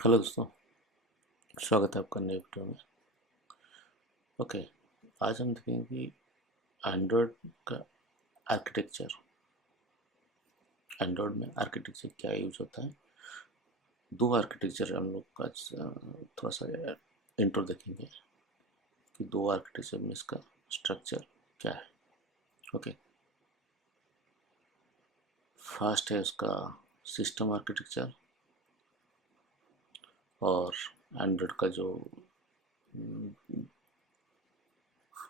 Hello दोस्तों, स्वागत है आपका नए वीडियो में। ओके, आज हम देखेंगे कि एंड्रॉयड का आर्किटेक्चर। एंड्रॉयड में आर्किटेक्चर क्या यूज होता है। दो आर्किटेक्चर हम लोग का थोड़ा सा इंट्रो देखेंगे कि दो आर्किटेक्चर में इसका स्ट्रक्चर क्या है। ओके, फर्स्ट है उसका सिस्टम आर्किटेक्चर, और एंड्रॉयड का जो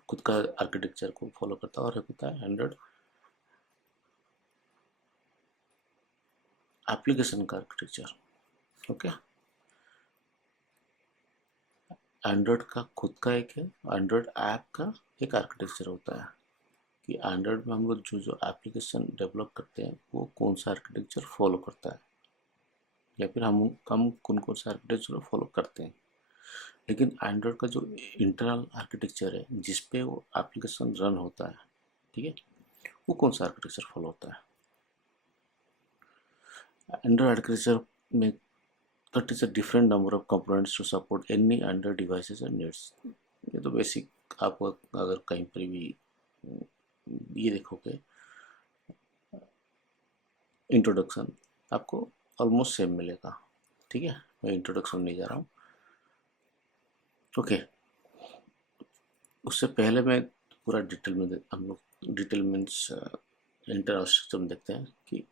खुद का आर्किटेक्चर को फॉलो करता है, और एक होता है एंड्रॉयड एप्लीकेशन का आर्किटेक्चर। ओके, एंड्रॉयड का खुद का एक है, एंड्रॉयड ऐप का एक आर्किटेक्चर होता है कि एंड्रॉयड में हम लोग जो जो एप्लीकेशन डेवलप करते हैं वो कौन सा आर्किटेक्चर फॉलो करता है, या फिर हम कौन कौन सा आर्किटेक्चर फॉलो करते हैं। लेकिन एंड्रॉयड का जो इंटरनल आर्किटेक्चर है जिसपे वो एप्लीकेशन रन होता है, ठीक है, वो कौन सा आर्किटेक्चर फॉलो होता है। एंड्रॉयड आर्किटेक्चर में that is a different number of components to support any Android devices and needs। ये तो बेसिक आप अगर कहीं पर भी ये देखोगे इंट्रोडक्शन, आपको ऑलमोस्ट सेम मिलेगा। ठीक है, मैं इंट्रोडक्शन नहीं जा रहा हूँ। ओके, उससे पहले मैं पूरा डिटेल में हम लोग डिटेल मीन्स इंटरस्ट्रक्चर में देखते हैं कि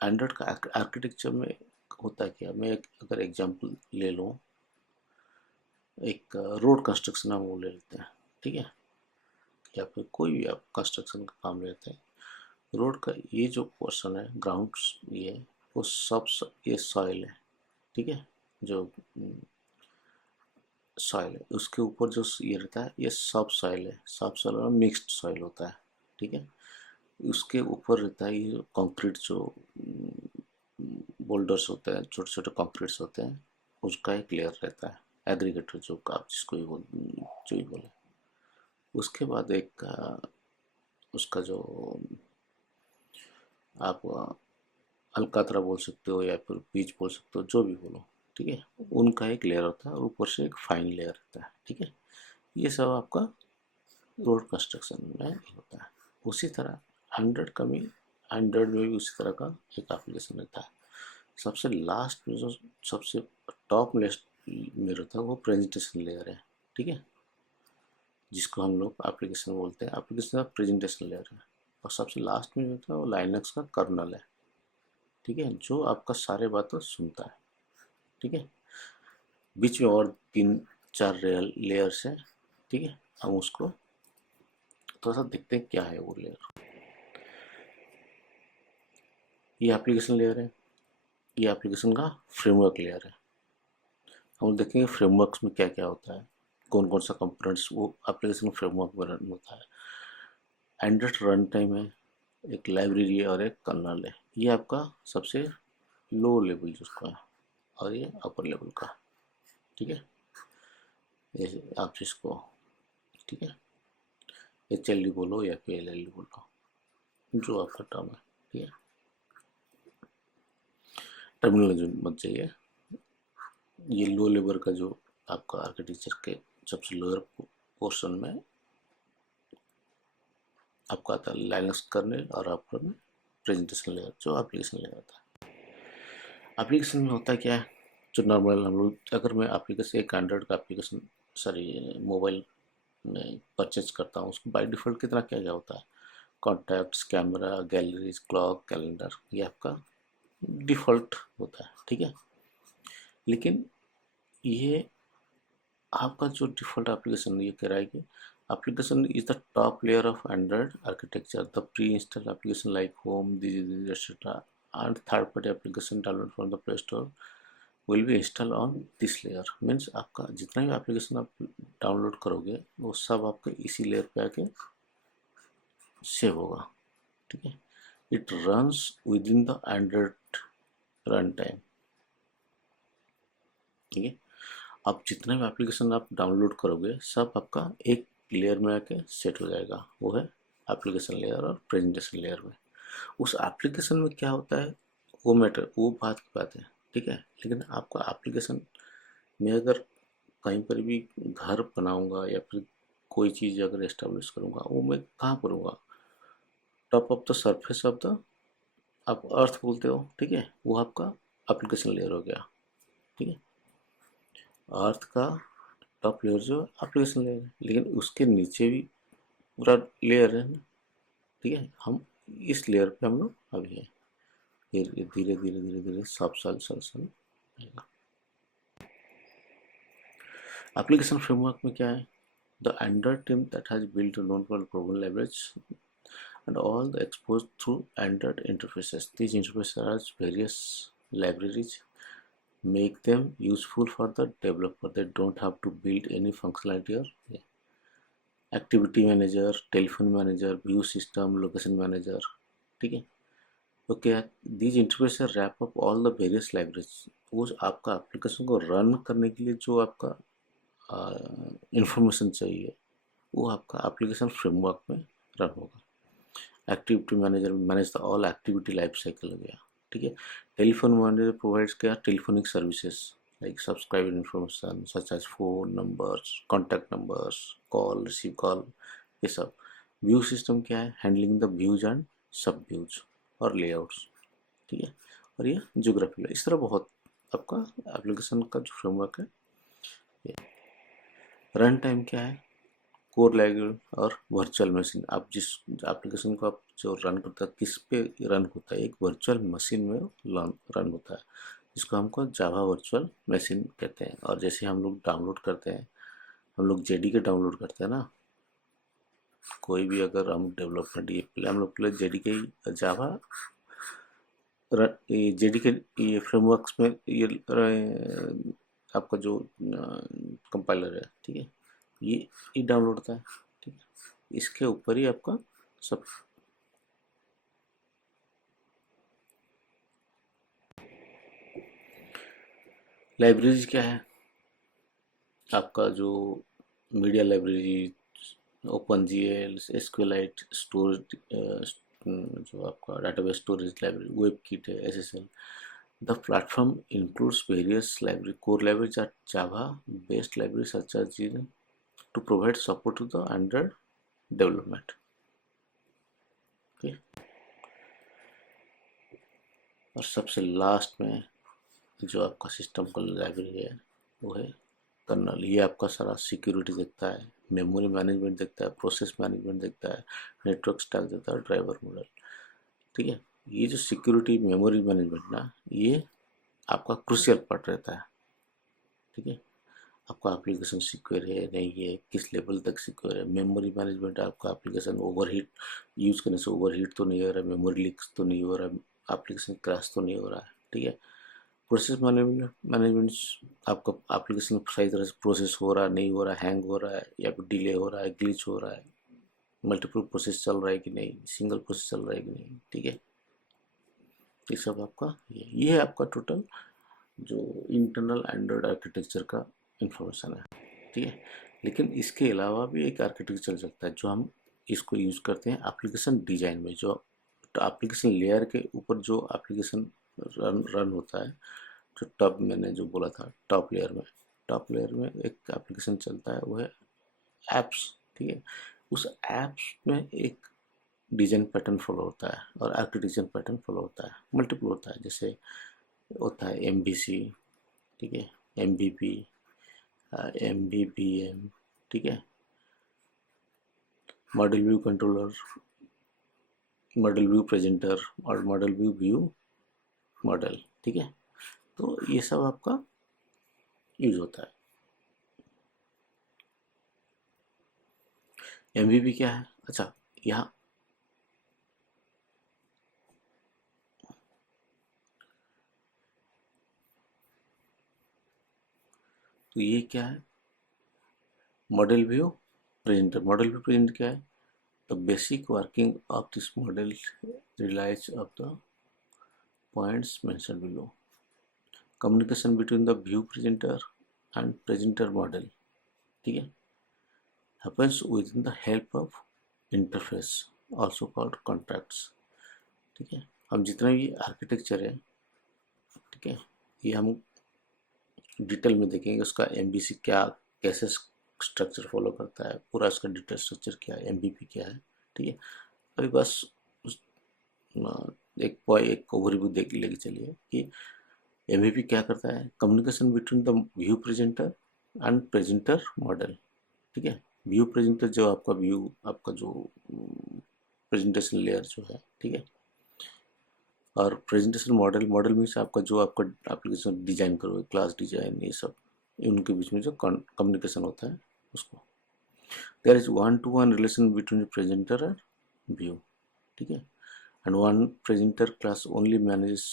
एंड्रॉयड का आर्किटेक्चर में होता है क्या। मैं अगर एग्जांपल ले लूँ, एक रोड कंस्ट्रक्शन हम वो ले लेते हैं, ठीक है, या फिर कोई भी आप कंस्ट्रक्शन का काम लेते हैं। रोड का ये जो पोर्शन है ग्राउंड, ये वो सब ये सॉइल है, ठीक है, जो सॉइल है उसके ऊपर जो ये रहता है ये सब सॉइल है। सब सॉइल और मिक्स्ड सॉइल होता है, ठीक है। उसके ऊपर रहता है ये कंक्रीट, जो बोल्डर्स होते हैं, छोटे छोटे कंक्रीट्स होते हैं, उसका एक लेयर रहता है, एग्रीगेटर जो आप जिसको ही जो ही बोले। उसके बाद एक उसका जो आप अलकातरा बोल सकते हो या फिर बीच बोल सकते हो, जो भी बोलो, ठीक है, उनका एक लेयर होता है और ऊपर से एक फाइन लेयर रहता है, ठीक है। ये सब आपका रोड कंस्ट्रक्शन में होता है। उसी तरह एंड्रॉयड में भी उसी तरह का एक एप्लीकेशन रहता है। सबसे लास्ट में जो सबसे टॉप लिस्ट में रहता है वो प्रेजेंटेशन लेयर है, ठीक है, जिसको हम लोग एप्लीकेशन बोलते हैं। एप्लीकेशन का प्रेजेंटेशन लेयर है। और सबसे लास्ट में होता है वो लाइनक्स का कर्नल है, ठीक है, जो आपका सारे बातों सुनता है, ठीक है। बीच में और 3-4 लेयर्स है, ठीक है। हम उसको थोड़ा सा देखते हैं क्या है वो लेयर। ये एप्लीकेशन लेयर है, ये एप्लीकेशन का फ्रेमवर्क लेयर है। हम देखेंगे फ्रेमवर्क्स में क्या क्या होता है, कौन कौन सा कंपोनेंट्स वो एप्लीकेशन फ्रेमवर्क में रन होता है। एंड्रॉइड रन टाइम है, एक लाइब्रेरी है और एक कर्नल है। ये आपका सबसे लो लेवल जिसका है, और ये अपर लेवल का, ठीक है। ये आप जिसको, ठीक है, HLD बोलो या फिर LLD बोलो, जो आपका टर्म है, ठीक है। टर्मिनोलॉजी मत चाहिए। ये लो लेवल का जो आपका आर्किटेक्चर के सबसे लोअर पोर्शन में आपका आता है लाइनक्स कर्नेल, और अपर में प्रेजेंटेशन लेयर जो एप्लीकेशन लेयर आता है। एप्लीकेशन में होता है क्या है, जो नॉर्मल हम लोग अगर मैं एप्लीकेशन एक एंड्रॉइड का एप्लीकेशन सॉरी मोबाइल में परचेज करता हूँ, उसको बाय डिफ़ॉल्ट कितना क्या क्या होता है, contacts, camera, galleries, clock, calendar, ये आपका डिफ़ॉल्ट होता है, ठीक है। लेकिन ये आपका जो डिफ़ॉल्ट एप्लीकेशन ये कह रहा है कि application is the top layer of Android architecture. The pre install application like home, this etcetera and third party application download from the play store will be install on this layer. Means आपका जितना भी application आप download करोगे वो सब आपके इसी layer पे आके सेव होगा, ठीक है। It runs with in the Android run time, ठीक है। आप जितने भी एप्लीकेशन आप डाउनलोड करोगे सब आपका एक लेयर में आके सेट हो जाएगा, वो है एप्लीकेशन लेयर और प्रेजेंटेशन लेयर में। उस एप्लीकेशन में क्या होता है वो मैटर, वो बात की बात है। ठीक है। लेकिन आपका एप्लीकेशन में अगर कहीं पर भी घर बनाऊंगा या फिर कोई चीज़ अगर एस्टेब्लिश करूंगा, वो मैं कहाँ करूंगा? Top of the surface of the, आप अर्थ बोलते हो, ठीक है, वो आपका एप्लीकेशन लेयर हो गया। ठीक है, अर्थ का टॉप लेयर जो एप्लीकेशन लेयर है, लेकिन उसके नीचे भी पूरा लेयर है ना। ठीक है, हम इस लेयर पे हम लोग अभी हैं। फिर ये धीरे धीरे धीरे धीरे सब साल साल साल आएगा। एप्लीकेशन फ्रेमवर्क में क्या है? The Android team that has built a known program language and all the exposed through Android interfaces. These interfaces are various libraries make them useful for the developer. They don't have to build any functionality or activity manager, telephone manager, view system, location manager. ठीक है, तो क्या these interface wrap up all the various libraries. वो आपका application को run करने के लिए जो आपका इंफॉर्मेशन चाहिए, वो आपका एप्लीकेशन फ्रेमवर्क में रन होगा। Activity manager manage the all activity life cycle हो गया। ठीक है, टेलीफोन मैनेजर प्रोवाइड्स क्या telephonic services like subscribe information such as phone numbers, contact numbers, call receive call, ये सब। व्यू सिस्टम क्या है? Handling the views and sub views और लेआउट्स। ठीक है, और ये ज्योग्राफी है। इस तरह बहुत आपका एप्लीकेशन का जो फ्रेमवर्क है। रन टाइम क्या है? कोर लैंग्वेज और वर्चुअल मशीन। आप जिस एप्लीकेशन को आप जो रन करता है, किस पे रन होता है? एक वर्चुअल मशीन में रन होता है, जिसको हमको जावा वर्चुअल मशीन कहते हैं। और जैसे हम लोग डाउनलोड करते हैं, हम लोग जेडीके डाउनलोड करते हैं ना, कोई भी अगर हम डेवलपमेंट, ये पहले हम लोग पहले जेडीके जावा जेडीके ये फ्रेमवर्क्स में ये आपका जो कंपाइलर है, ठीक है, ये डाउनलोड होता है। ठीक है, इसके ऊपर ही आपका सब लाइब्रेरीज क्या है? आपका जो media library, open G L, SQLite storage, जो आपका database storage library, web kit है, SSL. The platform includes various library core libraries are Java based library such as to provide support to the Android development. Okay. और सबसे last में जो आपका system का library है, वो है कर्नल। ये आपका सारा सिक्योरिटी देखता है, मेमोरी मैनेजमेंट देखता है, प्रोसेस मैनेजमेंट देखता है, नेटवर्क स्टैक देखता है, ड्राइवर मॉडल। ठीक है, ये जो सिक्योरिटी मेमोरी मैनेजमेंट ना, ये आपका क्रूशियल पार्ट रहता है। ठीक है, आपका एप्लीकेशन सिक्योर है नहीं है, किस लेवल तक सिक्योर है। मेमोरी मैनेजमेंट, आपका एप्लीकेशन ओवरहीट यूज करने से ओवरहीट तो नहीं हो रहा है, मेमोरी लीक्स तो नहीं हो रहा है, एप्लीकेशन क्रैश तो नहीं हो रहा है। ठीक है, प्रोसेस मैनेजमेंट आपका एप्लीकेशन सही तरह से प्रोसेस हो रहा है नहीं हो रहा है, हैंग हो रहा है या फिर डिले हो रहा है, ग्लिच हो रहा है, मल्टीपल प्रोसेस चल रहा है कि नहीं, सिंगल प्रोसेस चल रहा है कि नहीं। ठीक है, ये सब आपका ये है आपका टोटल जो इंटरनल एंड्रॉयड आर्किटेक्चर का इंफॉर्मेशन है। ठीक है, लेकिन इसके अलावा भी एक आर्किटेक्चर चलता है जो हम इसको यूज़ करते हैं एप्लीकेशन डिजाइन में। जो एप्लीकेशन लेयर के ऊपर जो एप्लीकेशन रन होता है, जो टॉप मैंने जो बोला था, टॉप लेयर में एक एप्लीकेशन चलता है, वो है एप्स। ठीक है, उस एप्स में एक डिजाइन पैटर्न फॉलो होता है और आर्किटेक्चर पैटर्न फॉलो होता है, मल्टीपल होता है। जैसे होता है MVC, ठीक है, MVP, MVVM, ठीक है, model view controller, model view presenter और मॉडल व्यू मॉडल। ठीक है, तो ये सब आपका यूज होता है। MVP क्या है? अच्छा, यहाँ तो ये क्या है? Model view presenter. Model view presenter क्या है? The basic working of this model relies on the points mentioned below. Communication between the view presenter and presenter model, ठीक है, happens within the help of interface also called contracts। ठीक है, हम जितना भी architecture है, ठीक है, ये हम डिटेल में देखेंगे उसका MVC क्या, कैसे स्ट्रक्चर फॉलो करता है, पूरा उसका डिटेल स्ट्रक्चर क्या है, MVP क्या है। ठीक है, अभी बस एक ओवरव्यू देख लेके चलिए कि MVP क्या करता है। Communication between the view presenter and presenter model. ठीक है, व्यू प्रेजेंटर जो आपका व्यू, आपका जो प्रेजेंटेशन लेयर जो है, ठीक है, और प्रेजेंटेशन मॉडल, मॉडल मीन्स आपका जो आपका एप्लीकेशन डिजाइन करोगे, क्लास डिजाइन, ये सब उनके बीच में जो कम्युनिकेशन होता है उसको। There is one to one relation between presenter and view. ठीक है, and one presenter class only manages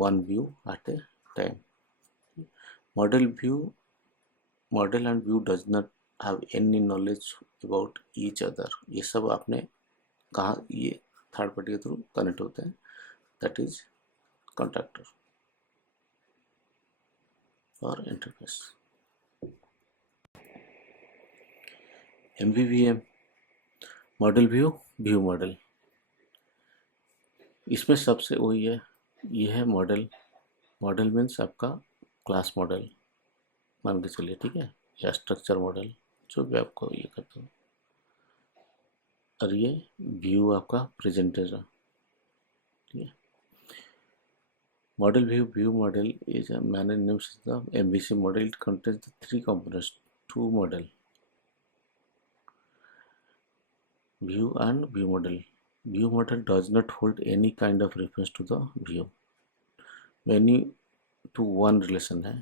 one view at a time. Model and view does not have any knowledge about each other. ये सब आपने कहा, ये third party के through connect होते हैं, दैट इज कॉन्ट्रैक्टर और interface. MVVM, model view, view model, इसमें सबसे वही है, ये है मॉडल। मॉडल मीन्स आपका क्लास मॉडल मान के चलिए, ठीक है, या स्ट्रक्चर मॉडल, जो भी आपको ये करते हो। और ये व्यू आपका प्रेजेंटर है। ठीक है, model view model is manage names the MVC model. It contains the three components, to model, view and view model. View model does not hold any kind of reference to the view। many to one relation है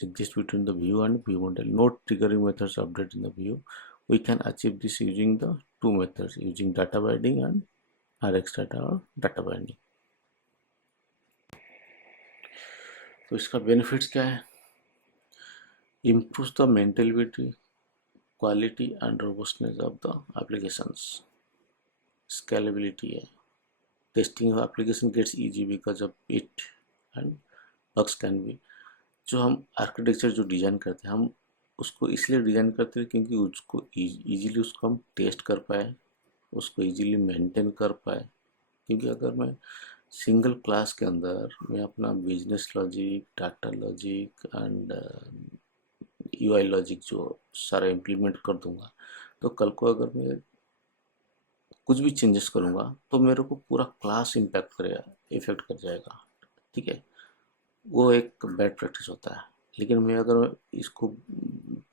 exist between the view and view model। no triggering methods update in the view। we can achieve this using the two methods, using data binding and RxData और data binding। तो इसका benefits क्या है? improves the maintainability, quality and robustness of the applications। scalability है, testing of application gets easy because of it and bugs can be। जो हम architecture जो design करते हैं, हम उसको इसलिए डिज़ाइन करते हैं क्योंकि उसको इजीली उसको हम टेस्ट कर पाए, उसको इजीली मेंटेन कर पाए। क्योंकि अगर मैं सिंगल क्लास के अंदर मैं अपना business logic, data logic and UI logic जो सारा इम्प्लीमेंट कर दूंगा, तो कल को अगर मैं कुछ भी चेंजेस करूंगा तो मेरे को पूरा क्लास इम्पैक्ट करेगा, इफेक्ट कर जाएगा। ठीक है, वो एक बैड प्रैक्टिस होता है। लेकिन मैं अगर इसको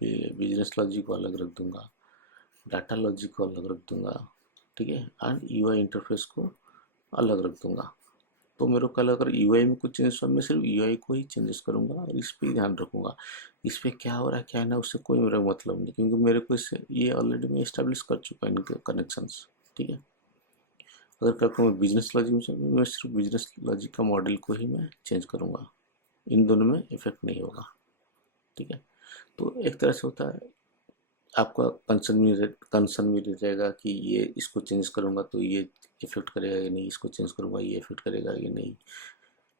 बिजनेस लॉजिक को अलग रख दूंगा, डाटा लॉजिक को अलग रख दूंगा, ठीक है, एंड UI इंटरफेस को अलग रख दूंगा, तो मेरे को कल अगर UI में कुछ चेंजेस हो, मैं सिर्फ UI को ही चेंजेस करूंगा और इस पर ध्यान रखूंगा। इस पर क्या हो रहा है क्या है ना, उससे कोई मेरा मतलब नहीं, क्योंकि मेरे को इससे ये ऑलरेडी मैं इस्टेब्लिश कर चुका है इनके कनेक्शंस। ठीक है, अगर कल को मैं बिजनेस लॉजिक में, मैं सिर्फ बिजनेस लॉजिक का मॉडल को ही मैं चेंज करूँगा, इन दोनों में इफेक्ट नहीं होगा। ठीक है, तो एक तरह से होता है, आपका कंसर्न भी रहेगा कि ये इसको चेंज करूँगा तो ये इफेक्ट करेगा या नहीं, इसको चेंज करूँगा ये इफेक्ट करेगा या नहीं।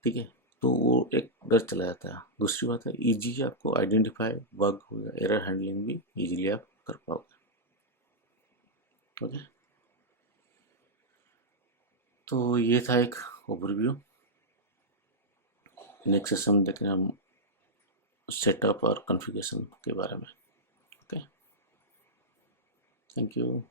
ठीक है, तो वो एक डर चला जाता है। दूसरी बात है, ईजी आपको आइडेंटिफाई बग होगा, एरर हैंडलिंग भी इजीली आप कर पाओगे। ओके, तो ये था एक ओवरव्यू। नेक्स्ट सेशन में देखें हम सेटअप और कॉन्फ़िगरेशन के बारे में। Okay, thank you.